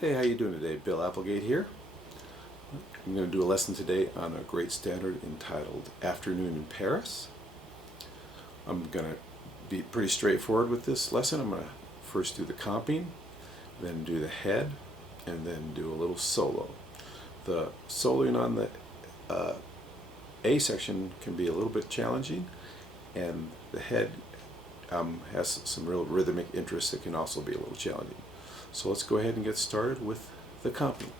Hey, how you doing today? Bill Applegate here. I'm going to do a lesson today on a great standard entitled Afternoon in Paris. I'm going to be pretty straightforward with this lesson. I'm going to first do the comping, then do the head, and then do a little solo. The soloing on the A section can be a little bit challenging, and the head has some real rhythmic interest that can also be a little challenging. So let's go ahead and get started with the comping.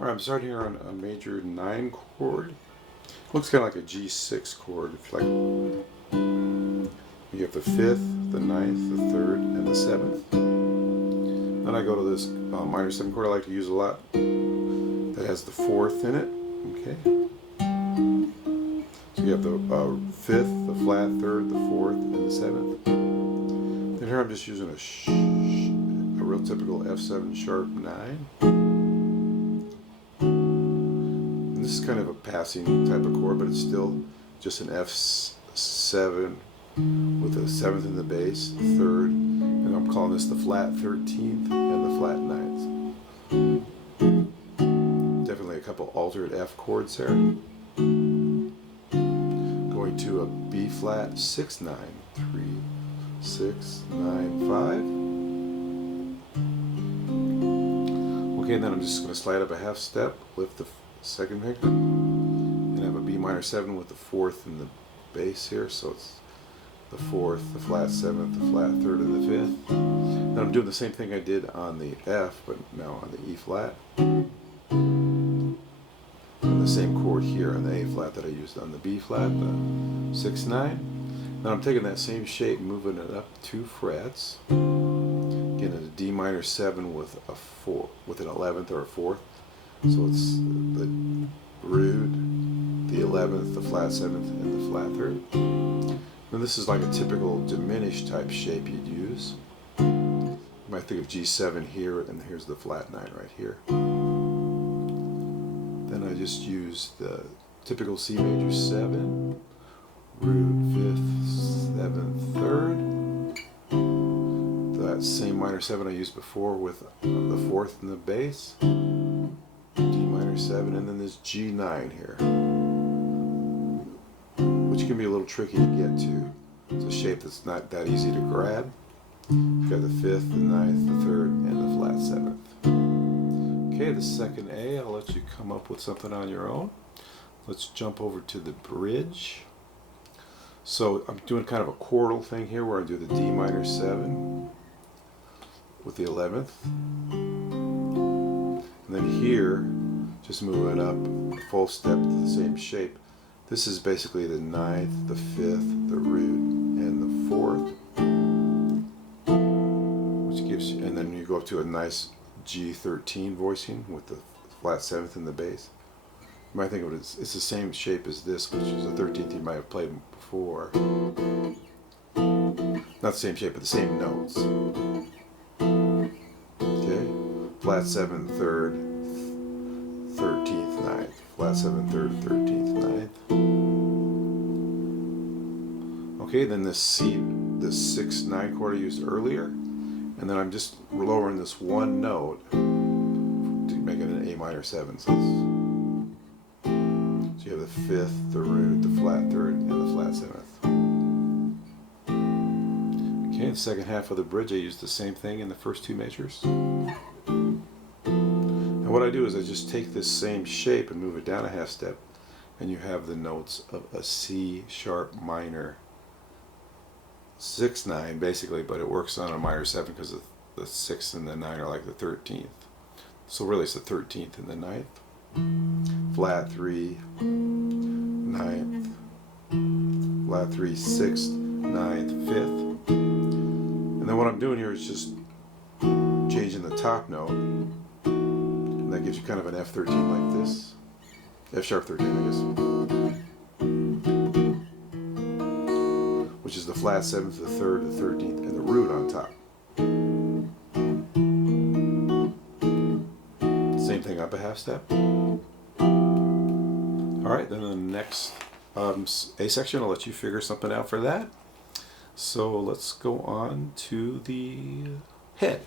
Alright, I'm starting here on a major 9 chord. Looks kind of like a G6 chord. It's like you have the 5th, the 9th, the 3rd, and the 7th. Then I go to this minor 7 chord I like to use a lot that has the 4th in it. Okay. So you have the 5th, the flat 3rd, the 4th, and the 7th. Then here I'm just using a real typical F7 sharp 9. This is kind of a passing type of chord, but it's still just an F7 with a 7th in the bass, the 3rd, and I'm calling this the flat 13th and the flat 9th. Definitely a couple altered F chords there. Going to a B flat 6 9 3 6 9 5. Okay, and then I'm just going to slide up a half step, lift the second finger, and have a B minor 7 with the 4th in the bass here, so it's the 4th, the flat 7th, the flat 3rd, and the 5th. Then I'm doing the same thing I did on the F, but now on the E flat, and the same chord here on the A flat that I used on the B flat, the 6 9. Then I'm taking that same shape, moving it up 2 frets, again a D minor 7 with a 4, with an 11th or a 4th. So it's the root, the 11th, the flat 7th, and the flat 3rd. And this is like a typical diminished type shape you'd use. You might think of G7 here, and here's the flat 9 right here. Then I just use the typical C major 7, root 5th, 7th, 3rd. That same minor 7 I used before with the 4th in the bass. D minor 7, and then this G9 here, which can be a little tricky to get to. It's a shape that's not that easy to grab. You've got the 5th, the 9th, the 3rd, and the flat 7th. Okay, the second A, I'll let you come up with something on your own. Let's jump over to the bridge. So I'm doing kind of a chordal thing here where I do the D minor 7 with the 11th. And then here, just moving up a full step to the same shape. This is basically the 9th, the 5th, the root, and the 4th. Which gives you, and then you go up to a nice G13 voicing with the flat 7th in the bass. You might think of it as, it's the same shape as this, which is a 13th you might have played before. Not the same shape, but the same notes. Flat 7th, 3rd, 13th, 9th. Flat 7th, 3rd, 13th, 9th. Okay, then this C, the 6 9 chord I used earlier, and then I'm just lowering this one note to make it an A minor 7. So you have the 5th, the root, the flat 3rd, and the flat 7th. Okay, in the second half of the bridge I used the same thing in the first 2 measures. And what I do is I just take this same shape and move it down a half step, and you have the notes of a C sharp minor 6/9 basically, but it works on a minor 7 because the 6 and the 9 are like the 13th. So really it's the 13th and the 9th. Flat 3, 9th, flat 3, 6th, 9th, 5th. And then what I'm doing here is just changing the top note. And that gives you kind of an F13 like this. F sharp 13, I guess. Which is the flat 7th, the 3rd, the 13th, and the root on top. Same thing up a half step. Alright, then the next A section, I'll let you figure something out for that. So let's go on to the head.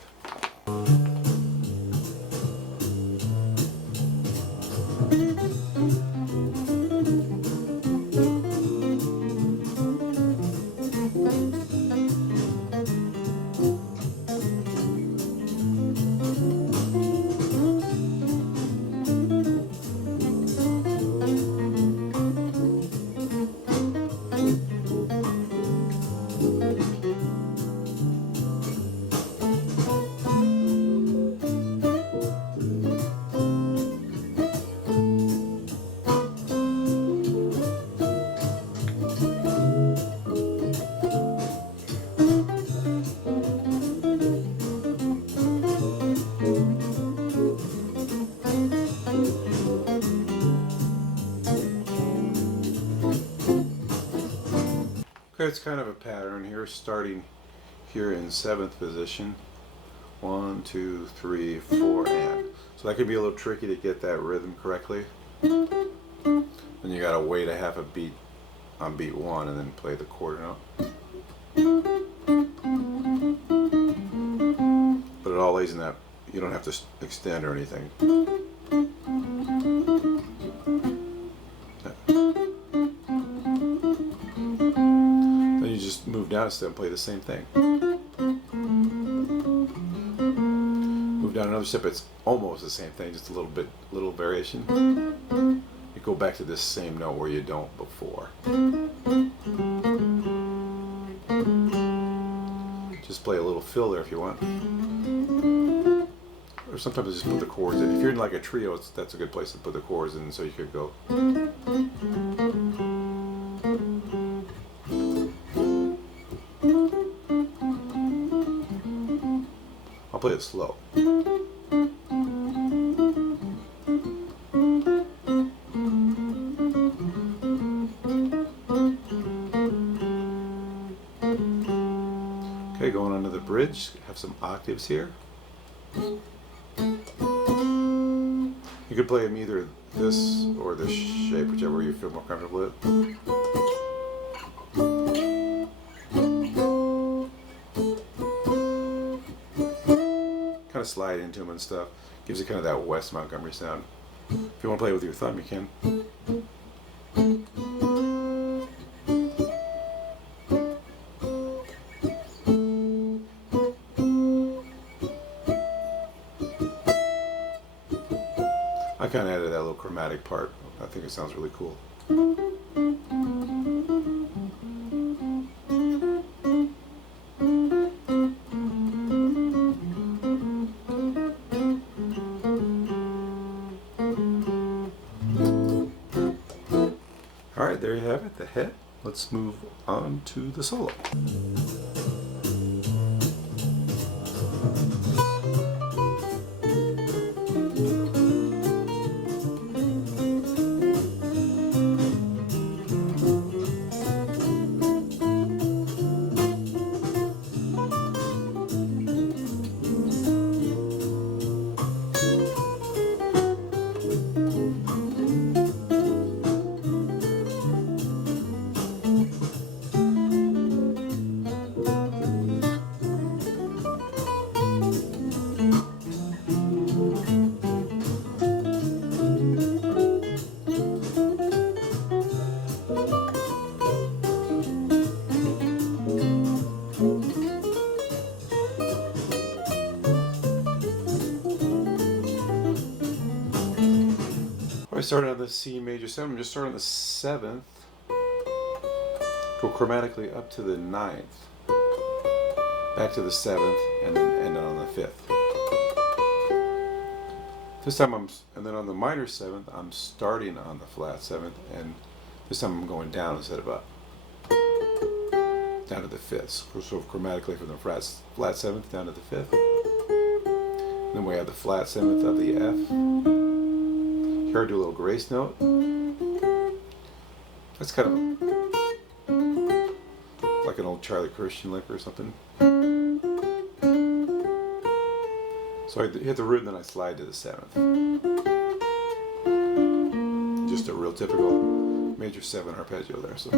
It's kind of a pattern here, starting here in 7th position. 1, 2, 3, 4, and. So that could be a little tricky to get that rhythm correctly. Then you gotta wait a half a beat on beat 1 and then play the quarter note. But it all lays in that, you don't have to extend or anything. Move down a step and play the same thing. Move down another step, it's almost the same thing, just a little variation. You go back to this same note where you don't before. Just play a little fill there if you want. Or sometimes just put the chords in. If you're in like a trio, that's a good place to put the chords in, so you could go. I'll play it slow. Okay, going on to the bridge, have some octaves here. You could play them either this or this shape, whichever you feel more comfortable with. Kind of slide into them and stuff. Gives you kind of that West Montgomery sound. If you want to play it with your thumb, you can. I kind of added that little chromatic part. I think it sounds really cool. Alright, there you have it, the head. Let's move on to the solo. I started on the C major 7, I'm just starting on the 7th, go chromatically up to the 9th. back to the 7th, and then end on the 5th. This time and then on the minor 7th, I'm starting on the flat 7th, and this time I'm going down instead of up. Down to the 5th. So chromatically from the flat 7th down to the 5th. And then we have the flat 7th of the F. Here I do a little grace note. That's kind of like an old Charlie Christian lick or something. So I hit the root and then I slide to the 7th. Just a real typical major 7 arpeggio there. So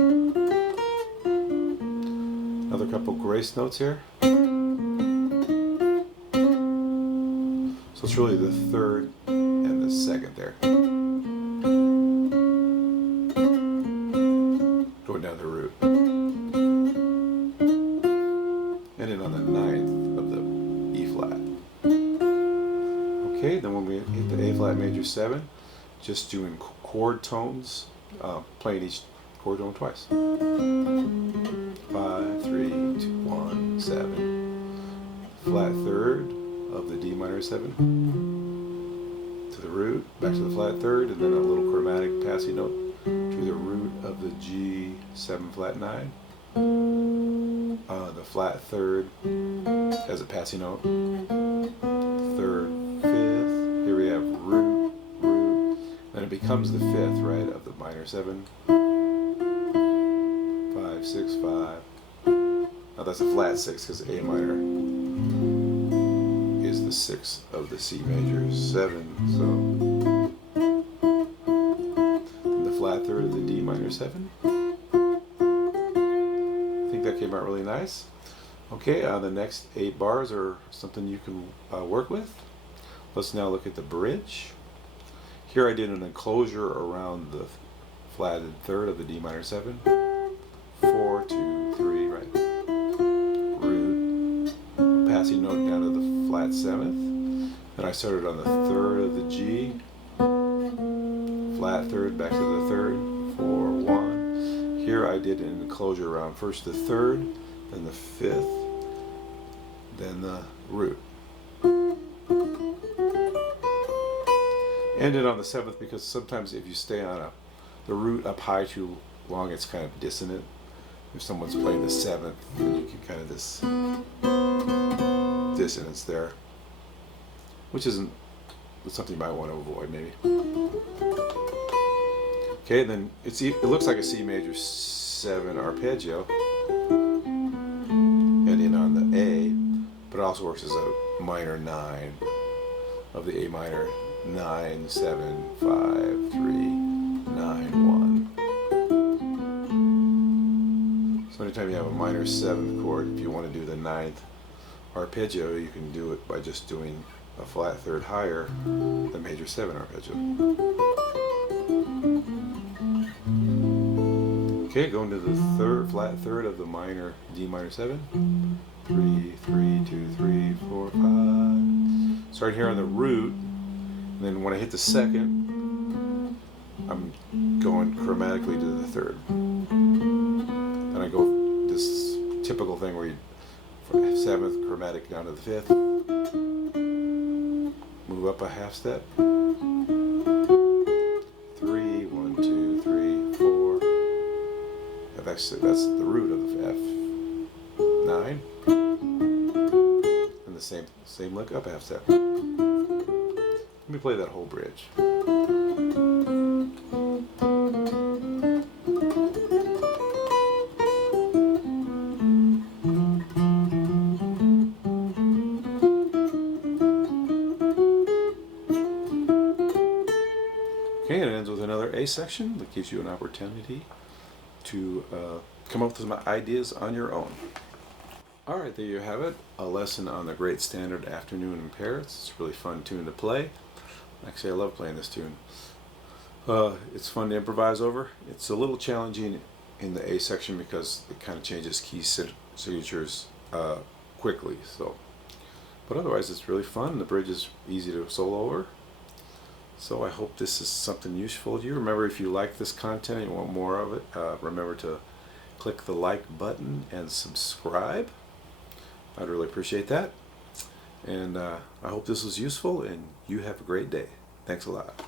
another couple grace notes here. So it's really the 3rd and the 2nd there. Going down the root. And then on the 9th of the E flat. Okay, then when we hit the A flat major 7, just doing chord tones, playing each chord tone twice. 5, 3, 2, 1, 7. Flat 3rd of the D minor 7 to the root, back to the flat 3rd, and then a little chromatic passing note to the root of the G 7 flat 9. The flat 3rd as a passing note. 3rd, 5th. Here we have root, root. Then it becomes the 5th, right, of the minor 7. 5, 6, 5. Now that's a flat 6 because A minor is the 6th of the C major 7. So and the flat 3rd of the D minor 7. I think that came out really nice. Okay, the next 8 bars are something you can work with. Let's now look at the bridge. Here I did an enclosure around the flatted 3rd of the D minor 7. 4, 2, 3, right. Root. Passing note down to the flat 7th. Then I started on the 3rd of the G. Flat 3rd, back to the 3rd. 4, 1. Here I did an enclosure around first the 3rd, then the 5th, then the root. Ended on the 7th because sometimes if you stay on the root up high too long, it's kind of dissonant. If someone's playing the 7th, then you get kind of this dissonance there, which isn't something you might want to avoid maybe. Okay, then it looks like a C major 7 arpeggio, ending on the A, but it also works as a minor 9 of the A minor 9, 7, 5, 3, 9, 1. So anytime you have a minor 7th chord, if you want to do the 9th arpeggio, you can do it by just doing a flat 3rd higher, the major 7 arpeggio. Okay, going to the flat 3rd of the minor D minor 7. 3, 3, 2, 3, 4, 5. Start here on the root, and then when I hit the 2nd, I'm going chromatically to the 3rd. Then I go this typical thing where you from 7th chromatic down to the 5th, move up a half step. 3, 1, 2, 3, 4. That's the root of the F9. And the same lick up a half step. Let me play that whole bridge. Okay, and it ends with another A section that gives you an opportunity to come up with some ideas on your own. Alright, there you have it. A lesson on the great standard Afternoon in Paris. It's a really fun tune to play. Actually, I love playing this tune. It's fun to improvise over. It's a little challenging in the A section because it kind of changes key signatures quickly. But otherwise, it's really fun. The bridge is easy to solo over. So I hope this is something useful to you. Remember, if you like this content and you want more of it, remember to click the like button and subscribe. I'd really appreciate that. And I hope this was useful, and you have a great day. Thanks a lot.